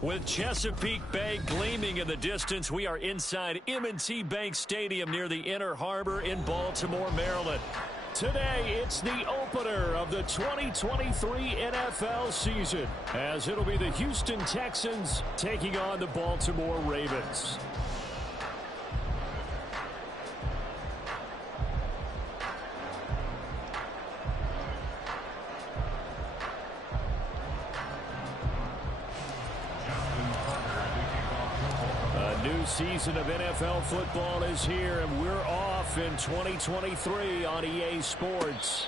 With Chesapeake Bay gleaming in the distance, we are inside M&T Bank Stadium near the Inner Harbor in Baltimore, Maryland. Today, it's the opener of the 2023 NFL season, as it'll be the Houston Texans taking on the Baltimore Ravens. New season of NFL football is here, and we're off in 2023 on EA Sports.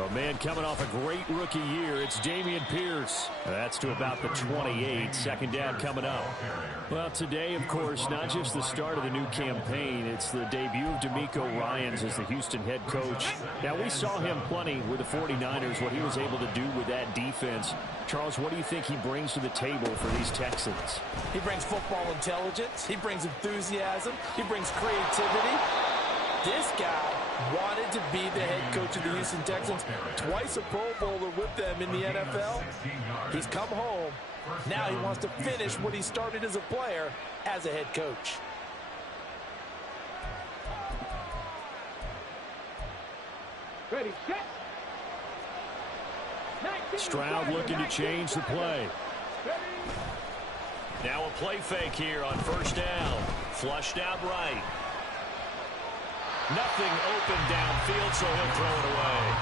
Oh, man, coming off a great rookie year, it's Dameon Pierce. That's to about the 28. Second down coming up. Well, today, of course, not just the start of the new campaign. It's the debut of DeMeco Ryans as the Houston head coach. Now, we saw him plenty with the 49ers, what he was able to do with that defense. Charles, what do you think he brings to the table for these Texans? He brings football intelligence. He brings enthusiasm. He brings creativity. This guy wanted to be the head coach of the Houston Texans, twice a Pro Bowler with them in the NFL. He's come home. Now he wants to finish what he started as a player as a head coach. Ready, set. Stroud looking to change the play. Now a play fake here on first down. Flushed out right. Nothing open downfield, so he'll throw it away.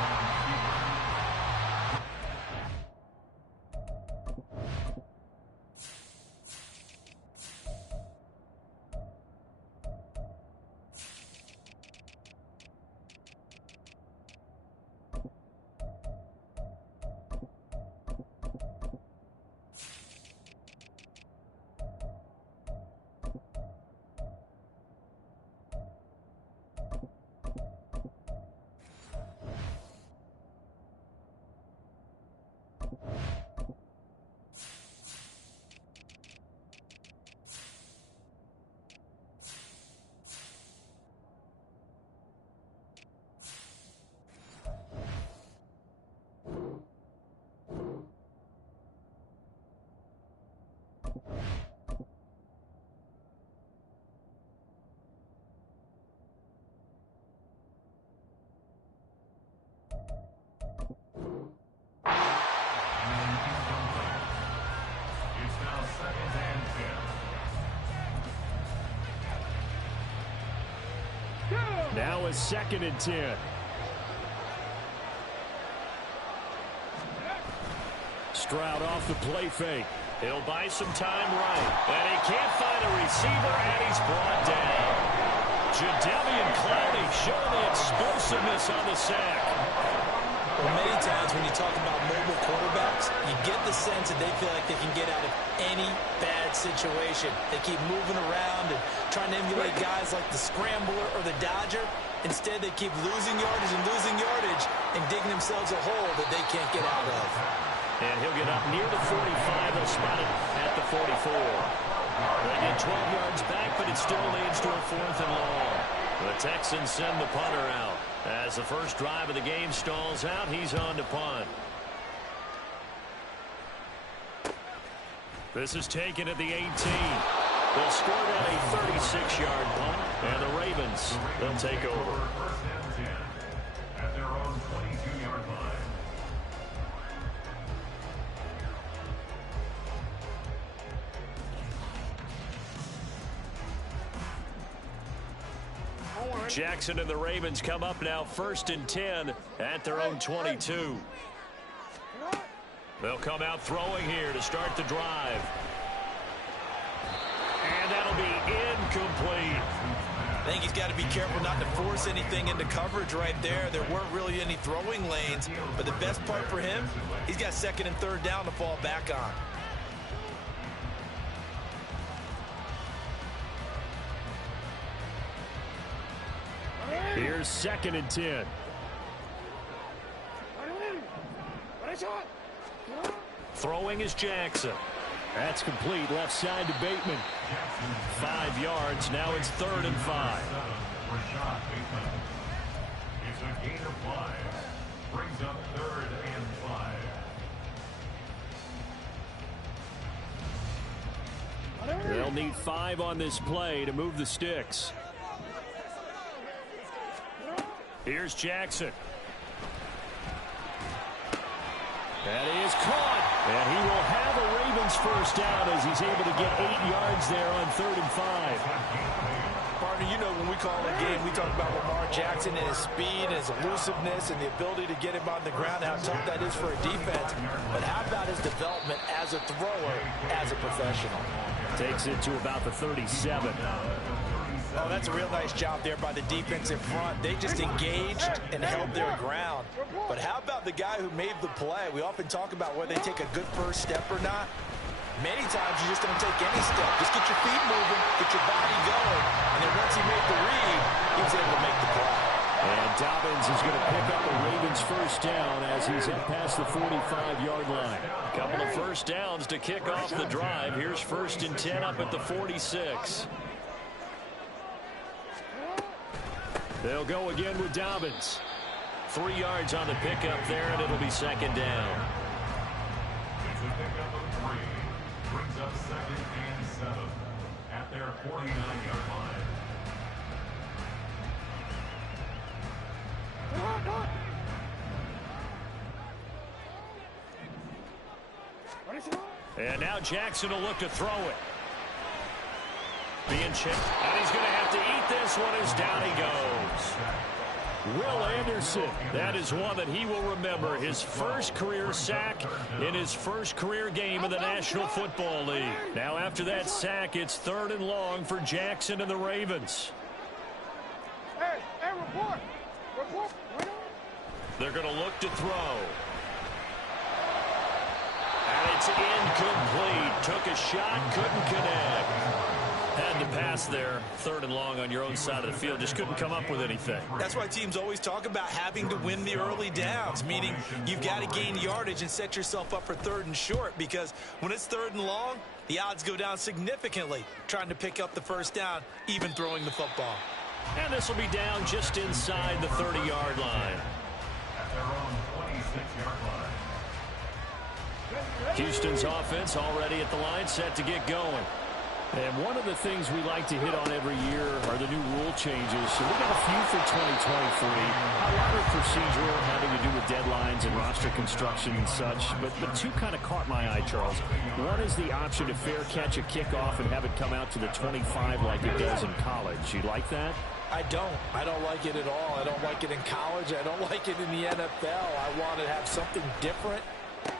Now a 2nd and 10. Stroud off the play fake. He'll buy some time right. And he can't find a receiver, and he's brought down. Jadeveon Clowney showing the explosiveness on the sack. Well, many times when you talk about mobile quarterbacks, you get the sense that they feel like they can get out of any bad situation. They keep moving around and trying to emulate guys like the Scrambler or the Dodger. Instead, they keep losing yardage and digging themselves a hole that they can't get out of. And he'll get up near the 45. They'll spot it at the 44. They get 12 yards back, but it still leads to a 4th and long. The Texans send the punter out. As the first drive of the game stalls out, he's on to punt. This is taken at the 18. They'll score down a 36-yard punt, and the Ravens, they'll take over. First and 10 at their own 22-yard line. Jackson and the Ravens come up now 1st and 10 at their own 22. They'll come out throwing here to start the drive. And that'll be incomplete. I think he's got to be careful not to force anything into coverage right there. There weren't really any throwing lanes, but the best part for him, he's got second and third down to fall back on. Here's 2nd and 10. Throwing is Jackson. That's complete left side to Bateman. 5 yards. Now it's 3rd and 5. It's a gain of 5. Brings up 3rd and 5. They'll need 5 on this play to move the sticks. Here's Jackson. That is caught. And he will have a Ravens first down as he's able to get 8 yards there on 3rd and 5. Partner, you know when we call a game, we talk about Lamar Jackson and his speed, and his elusiveness, and the ability to get him on the ground, how tough that is for a defense. But how about his development as a thrower, as a professional? Takes it to about the 37. Oh, that's a real nice job there by the defense in front. They just engaged and held their ground. But how about the guy who made the play? We often talk about whether they take a good first step or not. Many times you just don't take any step. Just get your feet moving, get your body going. And then once he made the read, he was able to make the play. And Dobbins is going to pick up the Ravens first down as he's hit past the 45-yard line. A couple of first downs to kick off the drive. Here's 1st and 10 up at the 46. They'll go again with Dobbins. 3 yards on the pickup there, and it'll be 2nd down. It's a pickup of 3. Brings up 2nd and 7 at their 49-yard line. And now Jackson will look to throw it. Being chipped, and he's going to have to eat this one as down he goes. Will Anderson, that is one that he will remember. His first career sack in his first career game in the National Football League. Now after that sack, it's 3rd and long for Jackson and the Ravens. Hey, report. They're going to look to throw. And it's incomplete. Took a shot, couldn't connect. Had to pass there, 3rd and long on your own side of the field. Just couldn't come up with anything. That's why teams always talk about having to win the early downs, meaning you've got to gain yardage and set yourself up for 3rd and short, because when it's 3rd and long, the odds go down significantly trying to pick up the first down, even throwing the football. And this will be down just inside the 30-yard line. At their own 26-yard line. Houston's offense already at the line, set to get going. And one of the things we like to hit on every year are the new rule changes. So we got a few for 2023. A lot of procedural, having to do with deadlines and roster construction and such. But two kind of caught my eye, Charles. One is the option to fair catch a kickoff and have it come out to the 25 like it does in college. You like that? I don't like it at all. I don't like it in college. I don't like it in the NFL. I want to have something different,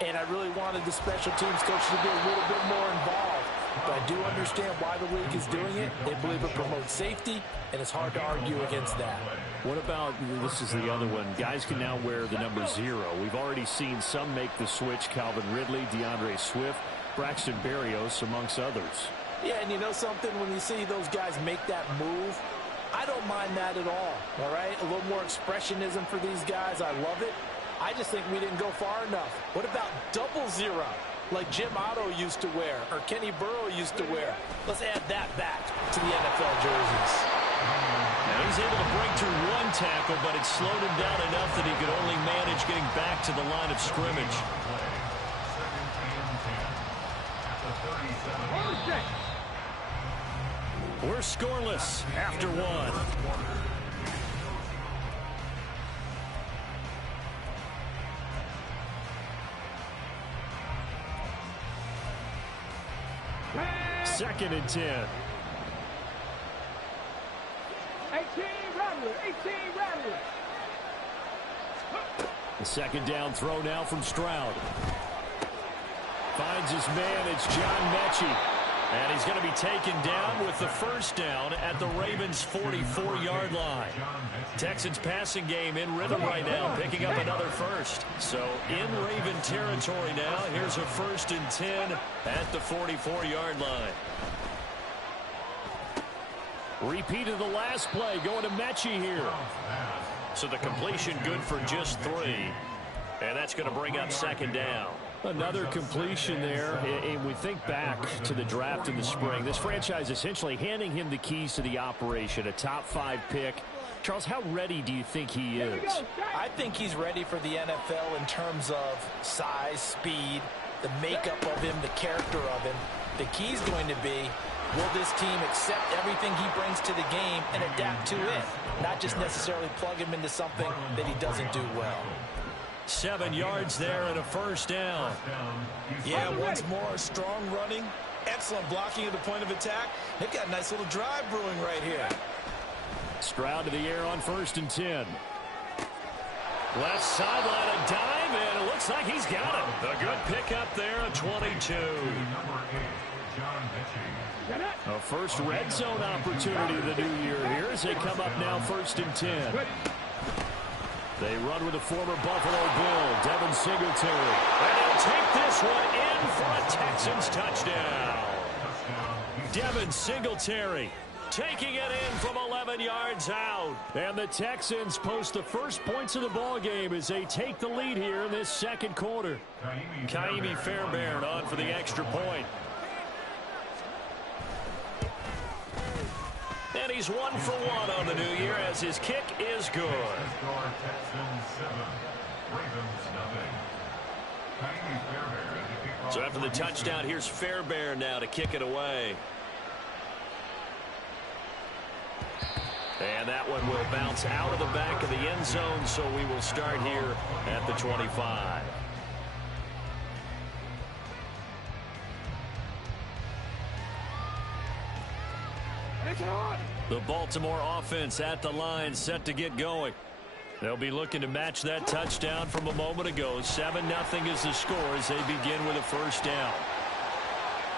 and I really wanted the special teams coach to be a little bit more involved. But I do understand why the league is doing it. They believe it promotes safety, and it's hard to argue against that. What about, this is the other one, guys can now wear the number 0. We've already seen some make the switch, Calvin Ridley, DeAndre Swift, Braxton Berrios, amongst others. Yeah, and you know something? When you see those guys make that move, I don't mind that at all right? A little more expressionism for these guys. I love it. I just think we didn't go far enough. What about 00? Like Jim Otto used to wear, or Kenny Burrow used to wear. Let's add that back to the NFL jerseys. Now he's able to break through one tackle, but it slowed him down enough that he could only manage getting back to the line of scrimmage. We're scoreless after one. Second and 10. 18 Rattler. The second down throw now from Stroud. Finds his man. It's John Mechie. And he's going to be taken down with the first down at the Ravens' 44-yard line. Texans passing game in rhythm right now, picking up another first. So in Raven territory now, here's a 1st and 10 at the 44-yard line. Repeat of the last play, going to Mechie here. So the completion good for just 3. And that's going to bring up 2nd down. Another completion there, and we think back to the draft in the spring. This franchise essentially handing him the keys to the operation, a top 5 pick. Charles, how ready do you think he is? I think he's ready for the NFL in terms of size, speed, the makeup of him, the character of him. The key's going to be, will this team accept everything he brings to the game and adapt to it? Not just necessarily plug him into something that he doesn't do well. 7 yards there and a 1st down. Yeah, once more, strong running, excellent blocking at the point of attack. They've got a nice little drive brewing right here. Stroud to the air on 1st and 10. Left sideline, a dive, and it looks like he's got it. A good pickup there, a 22. A first red zone opportunity of the new year here as they come up now 1st and 10. They run with the former Buffalo Bill, Devin Singletary. And he'll take this one in for a Texans touchdown. Devin Singletary taking it in from 11 yards out. And the Texans post the first points of the ball game as they take the lead here in this 2nd quarter. Kaimi Fairbairn on for the extra point. And he's 1 for 1 on the new year as his kick is good. So after the touchdown, here's Fairbairn now to kick it away. And that one will bounce out of the back of the end zone, so we will start here at the 25. The Baltimore offense at the line, set to get going. They'll be looking to match that touchdown from a moment ago. 7-0 is the score as they begin with a 1st down.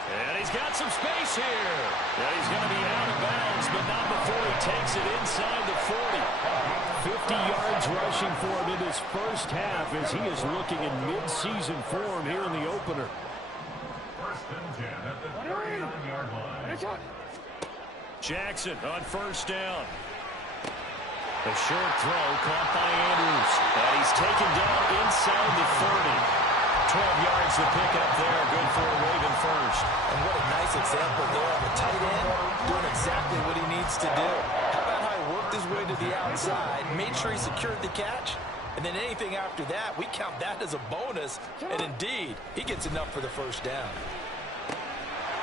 And he's got some space here. And he's going to be out of bounds, but not before he takes it inside the 40. 50 yards rushing for him in this first half as he is looking in mid-season form here in the opener. 1st and 10 at the 39-yard line. Jackson on 1st down. A short throw caught by Andrews. And he's taken down inside the 30. 12 yards to pick up there. Good for a Raven first. And what a nice example there of a tight end doing exactly what he needs to do. How about how he worked his way to the outside, made sure he secured the catch, and then anything after that, we count that as a bonus. And indeed, he gets enough for the 1st down.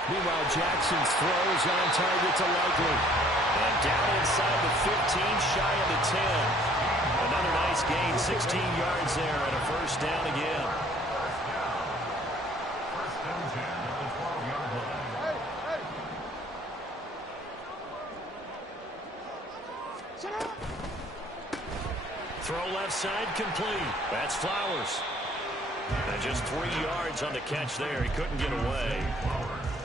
Meanwhile, Jackson's throws on target to Likely. And down inside the 15, shy of the 10. Another nice gain, 16 yards there, and a 1st down again. 1st and 10 at the 12-yard line. Throw left side complete. That's Flowers. And just 3 yards on the catch there. He couldn't get away.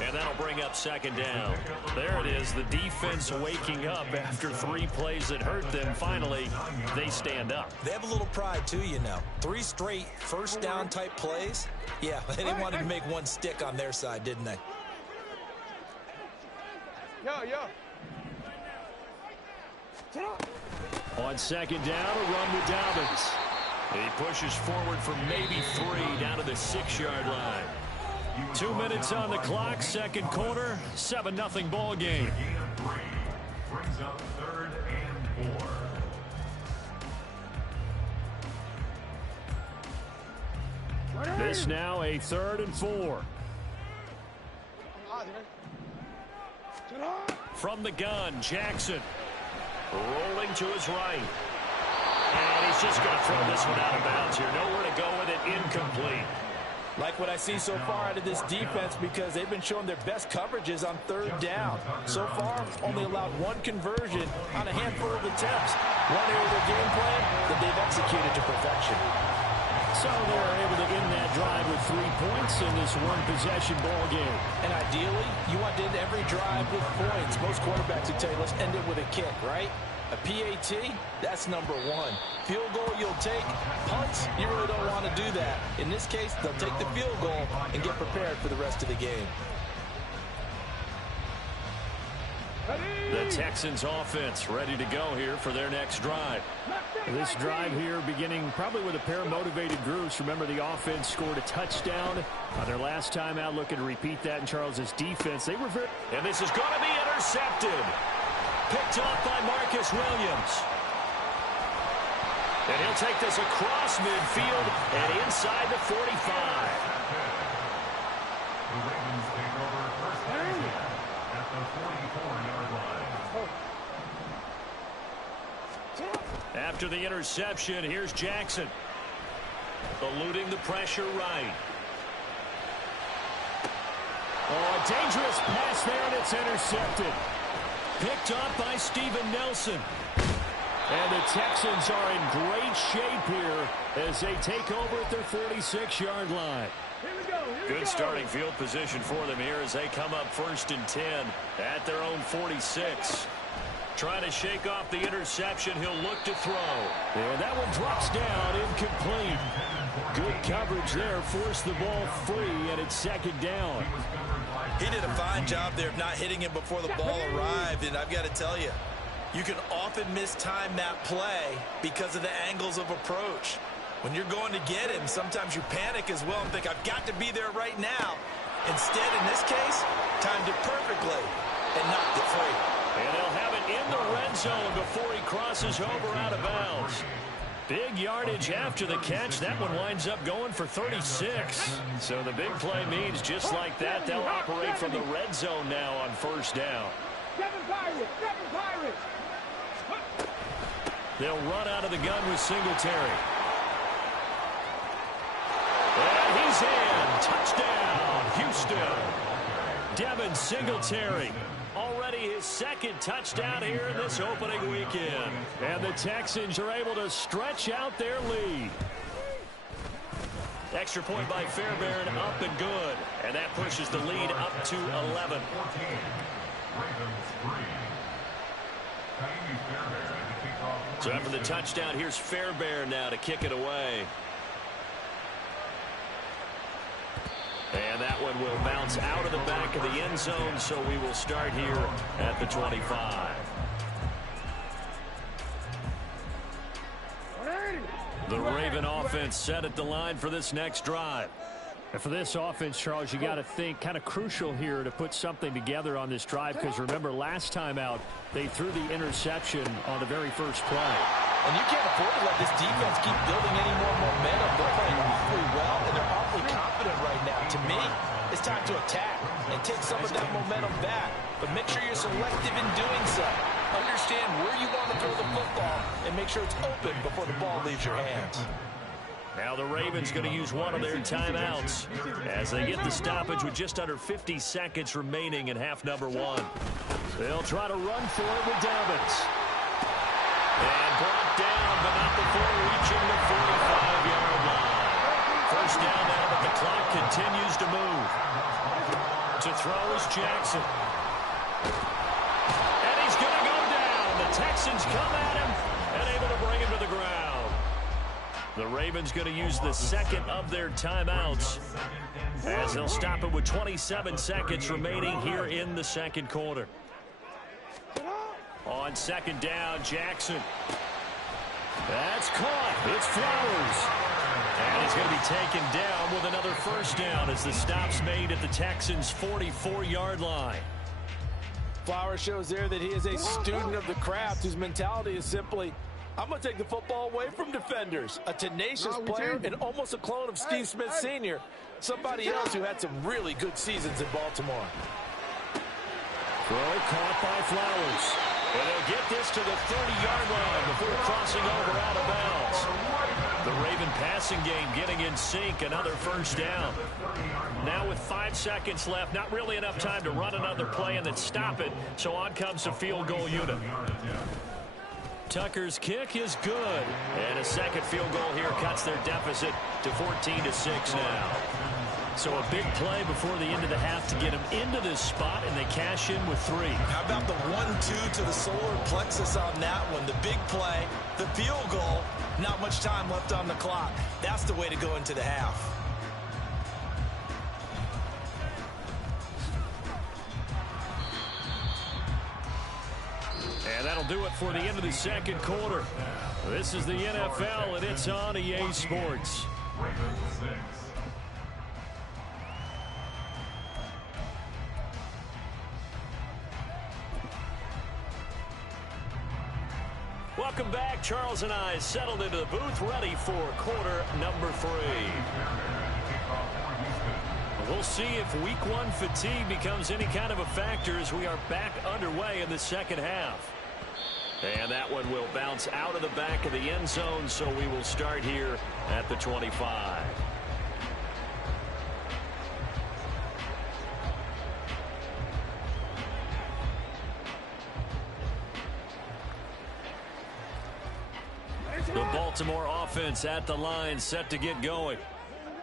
And that'll bring up 2nd down. There it is, the defense waking up after 3 plays that hurt them. Finally, they stand up. They have a little pride, too, you know. 3 straight 1st down type plays. Yeah, they wanted to make one stick on their side, didn't they? Yo. On 2nd down, a run with Dobbins. He pushes forward for maybe 3 down to the 6-yard line. 2 minutes on the clock, 2nd quarter, 7-0 ball game. Gain of 3 brings up 3rd and 4. This now a 3rd and 4. From the gun, Jackson rolling to his right. And he's just going to throw this one out of bounds here. Nowhere to go with it, incomplete. Like what I see so far out of this defense because they've been showing their best coverages on 3rd down. So far, only allowed 1 conversion on a handful of attempts. One area of their game plan that they've executed to perfection. So they're able to end that drive with 3 points in this one-possession ball game. And ideally, you want to end every drive with points. Most quarterbacks would tell you, let's end it with a kick, right? A PAT, that's number one. Field goal you'll take. Punts, you really don't want to do that. In this case, they'll take the field goal and get prepared for the rest of the game. The Texans offense ready to go here for their next drive. This drive here beginning probably with a pair of motivated groups. Remember, the offense scored a touchdown on their last time out. Looking to repeat that in Charles's defense. They were very... And this is going to be intercepted. Picked off by Marcus Williams. And he'll take this across midfield and inside the 45. The Ravens take over first down at the 44-yard line. After the interception, here's Jackson. Eluding the pressure right. Oh, a dangerous pass there, and it's intercepted. Picked up by Steven Nelson. And the Texans are in great shape here as they take over at their 46-yard line. Good starting field position for them here as they come up 1st and 10 at their own 46. Trying to shake off the interception. He'll look to throw. And that one drops down, incomplete. Good coverage there. Forced the ball free, and it's 2nd down. He did a fine job there of not hitting him before the ball arrived, and I've got to tell you, you can often mistime that play because of the angles of approach. When you're going to get him, sometimes you panic as well and think, I've got to be there right now. Instead, in this case, timed it perfectly and knocked it free. And they'll have it in the red zone before he crosses over out of bounds. Big yardage after the catch. That one winds up going for 36. So the big play means just like that, they'll operate from the red zone now on 1st down. 7 Pirates! 7 Pirates! They'll run out of the gun with Singletary. And he's in. Touchdown, Houston. Devin Singletary. Already his 2nd touchdown here in this opening weekend. And the Texans are able to stretch out their lead. Extra point by Fairbairn, up and good. And that pushes the lead up to 11. So after the touchdown, here's Fairbairn now to kick it away. And that one will bounce out of the back of the end zone, so we will start here at the 25. The Raven offense set at the line for this next drive. And for this offense, Charles, you got to think kind of crucial here to put something together on this drive, because remember, last time out, they threw the interception on the very first play. And you can't afford to let this defense keep building any more momentum. They're playing awfully well, and they're awfully confident right now. To me, it's time to attack and take some of that momentum back. But make sure you're selective in doing so. Understand where you want to throw the football and make sure it's open before the ball leaves your hands. Now the Ravens going to use one of their timeouts as they get the stoppage with just under 50 seconds remaining in half number 1. They'll try to run for it with Dobbins. And brought down, but not before reaching the 45-yard line. First down now, but the clock continues to move. To throw is Jackson. And he's going to go down. The Texans come at him and able to bring him to the ground. The Ravens going to use the 2nd of their timeouts as they'll stop it with 27 seconds remaining here in the 2nd quarter. On 2nd down, Jackson. That's caught. It's Flowers. And he's going to be taken down with another first down as the stop's made at the Texans' 44-yard line. Flowers shows there that he is a student of the craft whose mentality is simply, I'm going to take the football away from defenders. A tenacious player and almost a clone of Steve Smith Sr., somebody else who had some really good seasons in Baltimore. Throw caught by Flowers. And they'll get this to the 30-yard line before crossing over out of bounds. The Raven passing game getting in sync, another first down. Now with 5 seconds left, not really enough time to run another play and then stop it, so on comes the field goal unit. Tucker's kick is good. And a second field goal here cuts their deficit to 14-6 now. So a big play before the end of the half to get them into this spot, and they cash in with 3. How about the 1-2 to the solar plexus on that one? The big play, the field goal, not much time left on the clock. That's the way to go into the half. And that'll do it for the end of the second quarter. This is the NFL, and it's on EA Sports. Welcome back. Charles and I settled into the booth, ready for quarter number 3. We'll see if week 1 fatigue becomes any kind of a factor as we are back underway in the second half. And that one will bounce out of the back of the end zone, so we will start here at the 25. The Baltimore offense at the line, set to get going.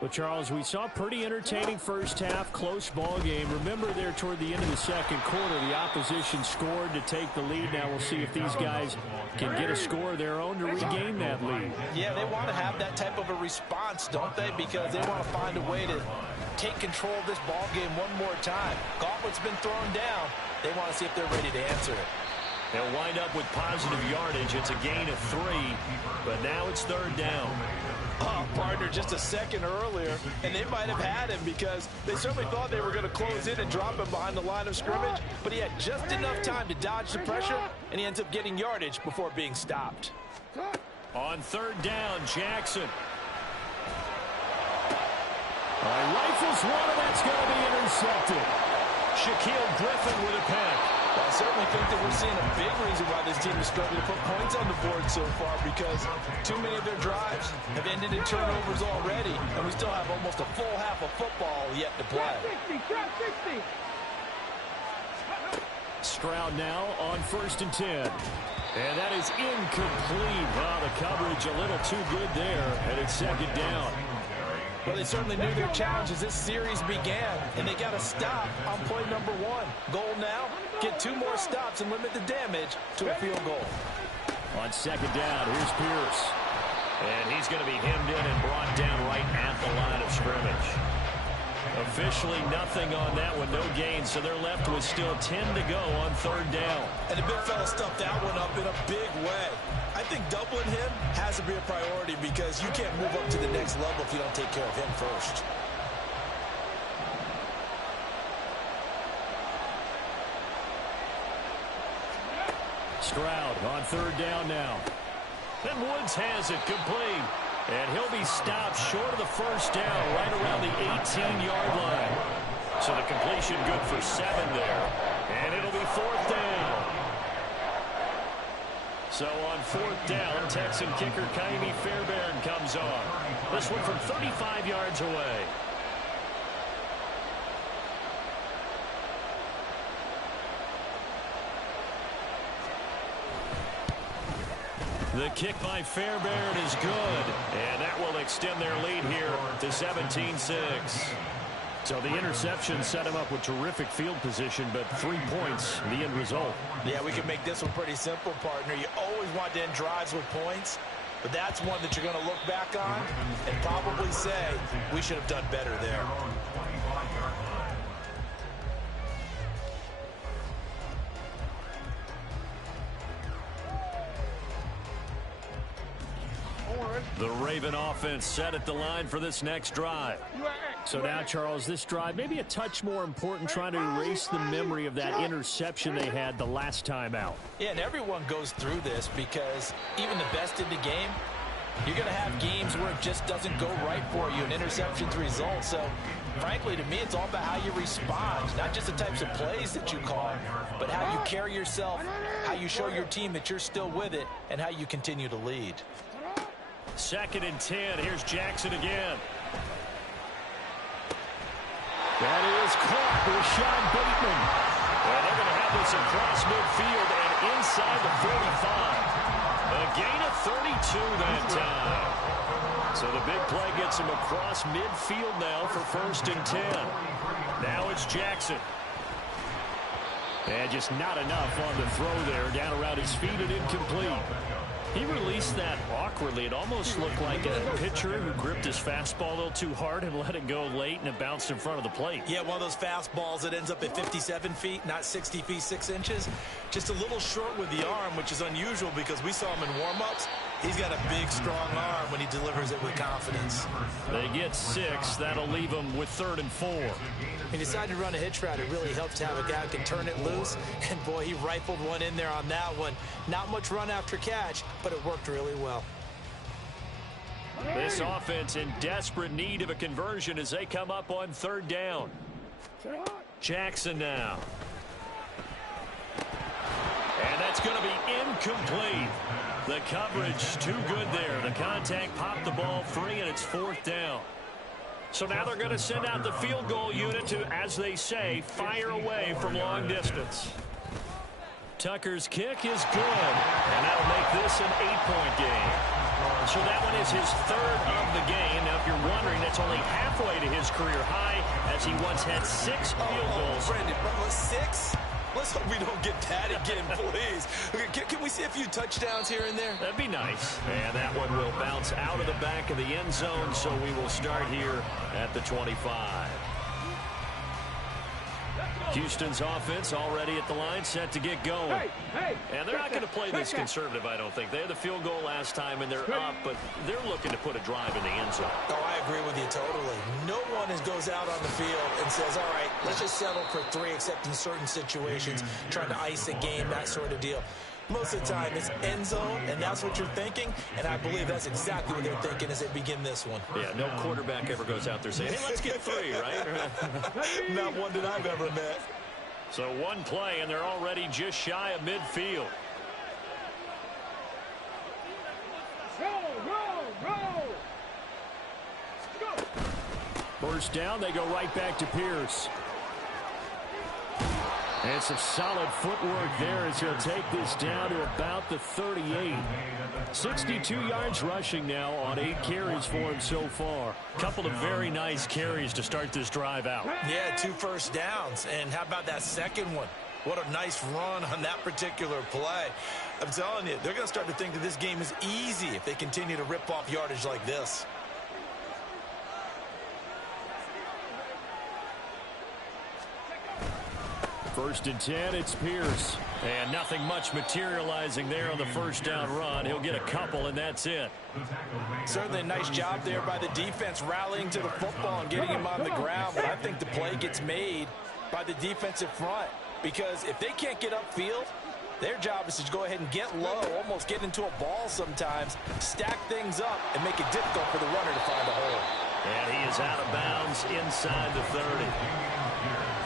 Well, Charles, we saw a pretty entertaining first half, close ball game. Remember there toward the end of the second quarter, the opposition scored to take the lead. Now we'll see if these guys can get a score of their own to regain that lead. Yeah, they want to have that type of a response, don't they? Because they want to find a way to take control of this ball game one more time. Gauntlet's been thrown down. They want to see if they're ready to answer it. They'll wind up with positive yardage. It's a gain of 3, but now it's third down. Oh, partner, just a second earlier, and they might have had him because they certainly thought they were going to close in and drop him behind the line of scrimmage, but he had just enough time to dodge the pressure, and he ends up getting yardage before being stopped. On third down, Jackson. Rifles one, and that's going to be intercepted. Shaquille Griffin with a pick. Well, I certainly think that we're seeing a big reason why this team is struggling to put points on the board so far, because too many of their drives have ended in turnovers already, and we still have almost a full half of football yet to play. Stroud now on 1st and 10. And that is incomplete. Wow, the coverage a little too good there, and it's second down. Well, they certainly knew their challenge as this series began, and they got to stop on play number 1. Goal now, get 2 more stops and limit the damage to a field goal. On second down, here's Pierce. And he's going to be hemmed in and brought down right at the line of scrimmage. Officially nothing on that one, no gain, so they're left with still 10 to go on third down. And the big fella stuffed that one up in a big way. I think doubling him has to be a priority because you can't move up to the next level if you don't take care of him first. Stroud on third down now. And Woods has it complete. And he'll be stopped short of the first down right around the 18-yard line. So the completion good for 7 there. And it'll be 4th down. So on 4th down, Texan kicker Kaimi Fairbairn comes on. This one from 35 yards away. The kick by Fairbairn is good, and that will extend their lead here to 17-6. So the interception set him up with terrific field position, but 3 points, the end result. Yeah, we can make this one pretty simple, partner. You always want to end drives with points, but that's one that you're going to look back on and probably say, we should have done better there. The Raven offense set at the line for this next drive. So now, Charles, this drive maybe a touch more important, trying to erase the memory of that interception they had the last time out. Yeah, and everyone goes through this because even the best in the game, you're going to have games where it just doesn't go right for you and interceptions result. So, frankly, to me, it's all about how you respond, not just the types of plays that you call, but how you carry yourself, how you show your team that you're still with it, and how you continue to lead. 2nd and 10. Here's Jackson again. That is caught. Rashad Bateman. Well, they're going to have this across midfield and inside the 45. A gain of 32 that time. So the big play gets him across midfield now for 1st and 10. Now it's Jackson. And just not enough on the throw there. Down around his feet and incomplete. He released that awkwardly. It almost looked like a pitcher who gripped his fastball a little too hard and let it go late, and it bounced in front of the plate. Yeah, one of those fastballs that ends up at 57 feet, not 60 feet, 6 inches. Just a little short with the arm, which is unusual because we saw him in warm-ups. He's got a big, strong arm when he delivers it with confidence. They get 6. That'll leave him with 3rd and 4. He decided to run a hitch route. It really helps to have a guy who can turn it loose. And, boy, he rifled one in there on that one. Not much run after catch, but it worked really well. This offense in desperate need of a conversion as they come up on 3rd down. Jackson now. And that's going to be incomplete. The coverage too good there. The contact popped the ball free, and it's 4th down. So now they're going to send out the field goal unit to, as they say, fire away from long distance. Tucker's kick is good, and that'll make this an 8-point game. So that one is his 3rd of the game. Now, if you're wondering, that's only halfway to his career high, as he once had 6 field goals. Brandon, 6? Let's hope we don't get that again, please. Can we see a few touchdowns here and there? That'd be nice. And that one will bounce out of the back of the end zone, so we will start here at the 25. Houston's offense already at the line, set to get going. And they're not going to play this conservative, I don't think. They had the field goal last time, and they're up, but they're looking to put a drive in the end zone. Oh, I agree with you totally. No one goes out on the field and says, all right, let's just settle for 3, except in certain situations, trying to ice a game, that sort of deal. Most of the time, it's end zone, and that's what you're thinking, and I believe that's exactly what they're thinking as they begin this one. Yeah, no quarterback ever goes out there saying, hey, let's get 3, right? Not one that I've ever met. So one play, and they're already just shy of midfield. Roll. Go. 1st down, they go right back to Pierce. And some solid footwork there as he'll take this down to about the 38. 62 yards rushing now on 8 carries for him so far. Couple of very nice carries to start this drive out. Yeah, 2 first downs. And how about that second one? What a nice run on that particular play. I'm telling you, they're going to start to think that this game is easy if they continue to rip off yardage like this. First and 10, it's Pierce. And nothing much materializing there on the 1st down run. He'll get a couple, and that's it. Certainly a nice job there by the defense rallying to the football and getting him on the ground. But I think the play gets made by the defensive front. Because if they can't get upfield, their job is to go ahead and get low, almost get into a ball sometimes, stack things up, and make it difficult for the runner to find a hole. And he is out of bounds inside the 30.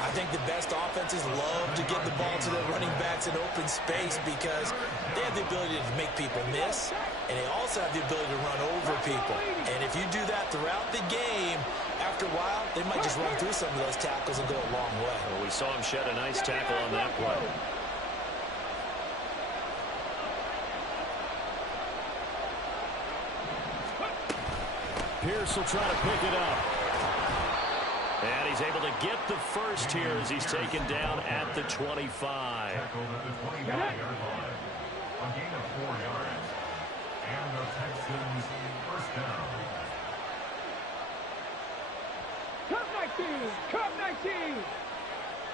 I think the best offenses love to get the ball to their running backs in open space because they have the ability to make people miss, and they also have the ability to run over people. And if you do that throughout the game, after a while, they might just run through some of those tackles and go a long way. Well, we saw him shed a nice tackle on that play. Pierce will try to pick it up. And he's able to get the first here as he's taken down at the 25. Tackled at the 25-yard line. A gain of 4 yards. And the Texans 1st down. Cup 19.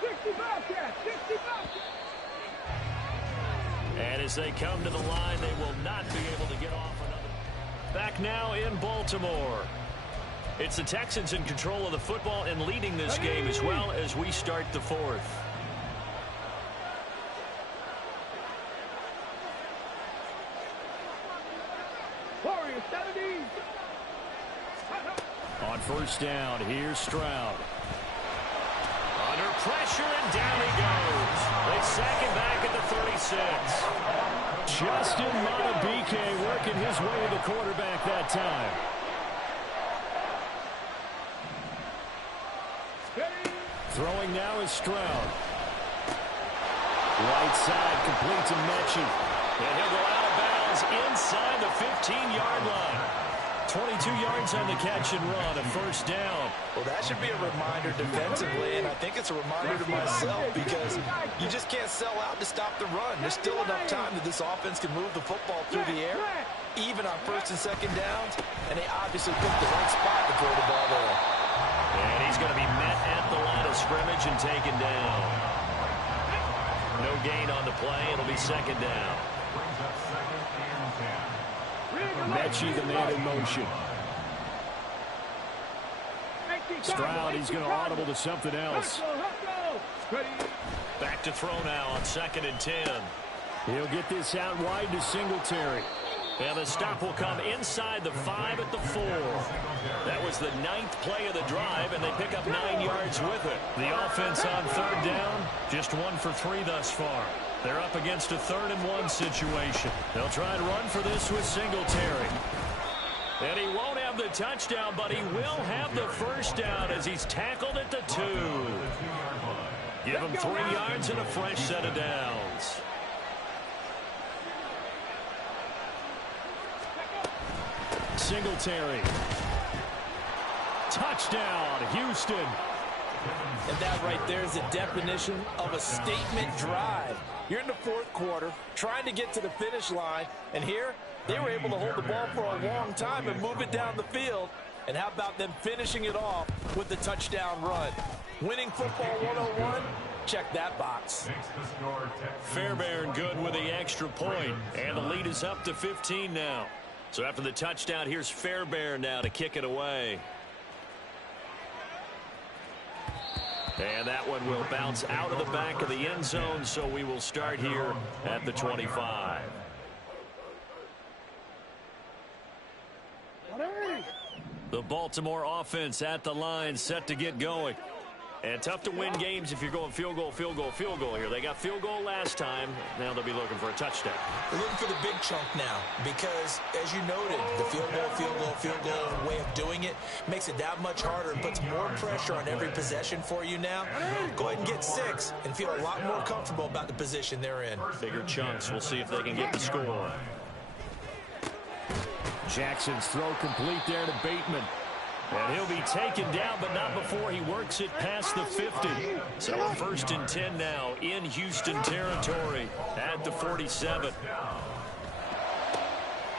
60 Bobcats. 60 Bobcats. And as they come to the line, they will not be able to get off another. Back now in Baltimore. It's the Texans in control of the football and leading this game as well as we start the 4th. Warriors 70. On 1st down, here's Stroud. Under pressure, and down he goes. They sack him back at the 36. Justin Madubuike working his way to the quarterback that time. Throwing now is Stroud. Right side, complete to Mechie. And he'll go out of bounds ball's inside the 15-yard line. 22 yards on the catch and run, a first down. Well, that should be a reminder defensively, and I think it's a reminder to myself because you just can't sell out to stop the run. There's still enough time that this offense can move the football through the air, even on first and second downs, and they obviously picked the right spot to throw the ball there. And he's going to be met at the line of scrimmage and taken down. No gain on the play. It'll be second down. Mechie, the man in motion. Stroud, he's going to audible to something else. Back to throw now on 2nd and 10. He'll get this out wide to Singletary. And the stop will come inside the 5 at the 4. That was the 9th play of the drive, and they pick up 9 yards with it. The offense on 3rd down, just 1 for 3 thus far. They're up against a 3rd and 1 situation. They'll try and run for this with Singletary. And he won't have the touchdown, but he will have the first down as he's tackled at the 2. Give him 3 yards and a fresh set of downs. Singletary. Touchdown, Houston. And that right there is the definition of a statement drive. You're in the 4th quarter, trying to get to the finish line, and here they were able to hold the ball for a long time and move it down the field. And how about them finishing it off with the touchdown run? Winning football 101, check that box. Fairbairn good with the extra point, and the lead is up to 15 now. So after the touchdown, here's Fairbairn now to kick it away. And that one will bounce out of the back of the end zone, so we will start here at the 25. The Baltimore offense at the line, set to get going. And tough to win games if you're going field goal, field goal, field goal here. They got field goal last time. Now they'll be looking for a touchdown. They're looking for the big chunk now because, as you noted, the field goal, field goal, field goal way of doing it makes it that much harder and puts more pressure on every possession for you now. Go ahead and get 6 and feel a lot more comfortable about the position they're in. Bigger chunks. We'll see if they can get the score. Jackson's throw complete there to Bateman. And he'll be taken down, but not before he works it past the 50. So 1st and 10 now in Houston territory at the 47.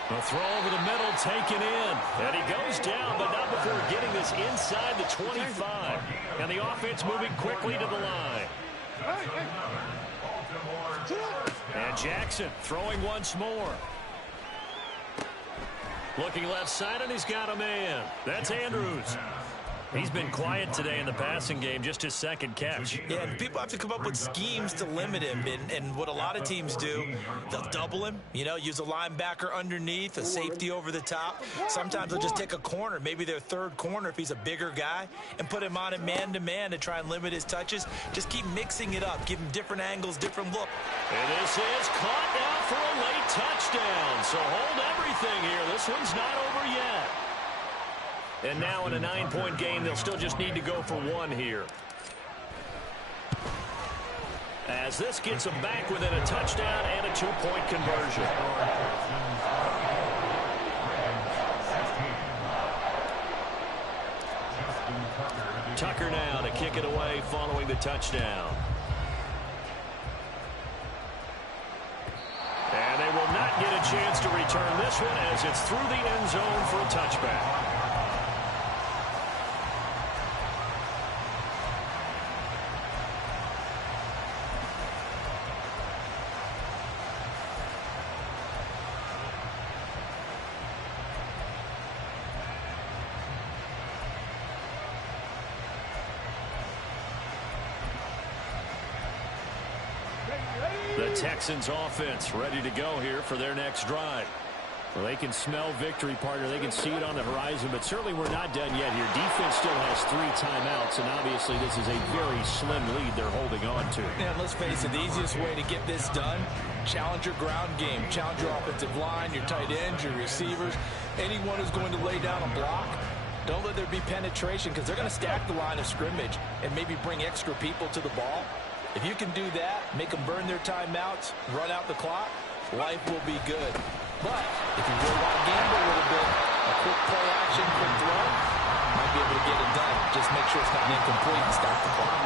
A throw over the middle, taken in. And he goes down, but not before getting this inside the 25. And the offense moving quickly to the line. And Jackson throwing once more. Looking left side, and he's got a man. That's Andrews. He's been quiet today in the passing game, just his 2nd catch. Yeah, people have to come up with schemes to limit him, and what a lot of teams do, they'll double him, use a linebacker underneath, a safety over the top. Sometimes they'll just take a corner, maybe their 3rd corner if he's a bigger guy, and put him on a man-to-man to try and limit his touches. Just keep mixing it up, give him different angles, different look. And this is caught now for a late touchdown. So hold everything here. This one's not over yet. And now in a 9-point game, they'll still just need to go for 1 here. As this gets them back within a touchdown and a 2-point conversion. Tucker now to kick it away following the touchdown. And they will not get a chance to return this one as it's through the end zone for a touchback. The Texans offense ready to go here for their next drive. Well, they can smell victory, partner. They can see it on the horizon, but certainly we're not done yet here. Defense still has 3 timeouts, and obviously this is a very slim lead they're holding on to. And let's face it, the easiest way to get this done, challenge your ground game. Challenge your offensive line, your tight ends, your receivers, anyone who's going to lay down a block. Don't let there be penetration because they're going to stack the line of scrimmage and maybe bring extra people to the ball. If you can do that, make them burn their timeouts, run out the clock, life will be good. But if you really want to gamble a little bit, a quick play action, quick throw, might be able to get it done. Just make sure it's not incomplete and stop the clock.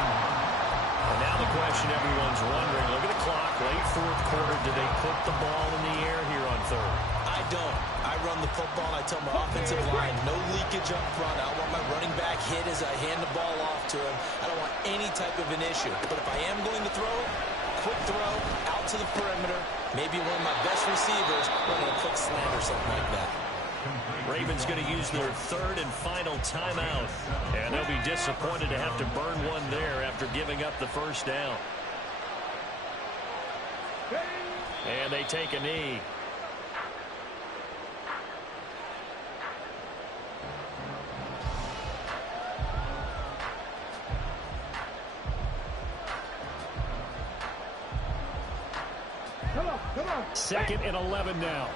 And now the question everyone's wondering, look at the clock, late fourth quarter, do they put the ball in the air here on third? I don't. I run the football, and I tell my offensive line, no leakage up front. I don't want my running back hit as I hand the ball off to him. I don't want any type of an issue. But if I am going to throw it, quick throw, out to the perimeter, maybe one of my best receivers running a quick slant or something like that. Ravens going to use their third and final timeout. And they'll be disappointed to have to burn one there after giving up the first down. And they take a knee. Come on. Second and 11 now.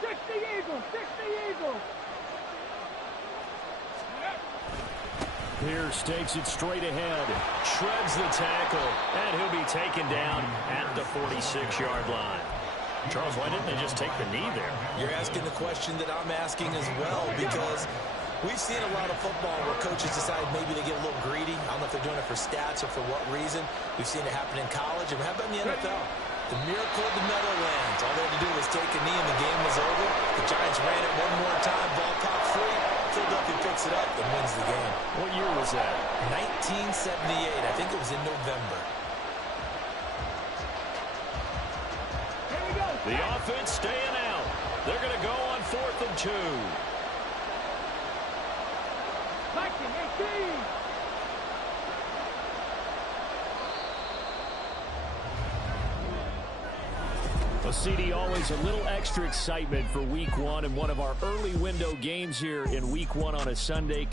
60 Eagles, 60 Eagles. Pierce takes it straight ahead, shreds the tackle, and he'll be taken down at the 46-yard line. Charles, why didn't they just take the knee there? You're asking the question that I'm asking as well, because we've seen a lot of football where coaches decide maybe they get a little greedy. I don't know if they're doing it for stats or for what reason. We've seen it happen in college, and how about in the NFL? The miracle of the Meadowlands. All they had to do was take a knee and the game was over. The Giants ran it one more time, ball popped free. Philadelphia picks it up and wins the game. What year was that? 1978. I think it was in November. Here we go. The offense staying out. They're going to go on 4th and 2. Viking 18. Well, CD, always a little extra excitement for Week 1 and one of our early window games here in Week 1 on a Sunday.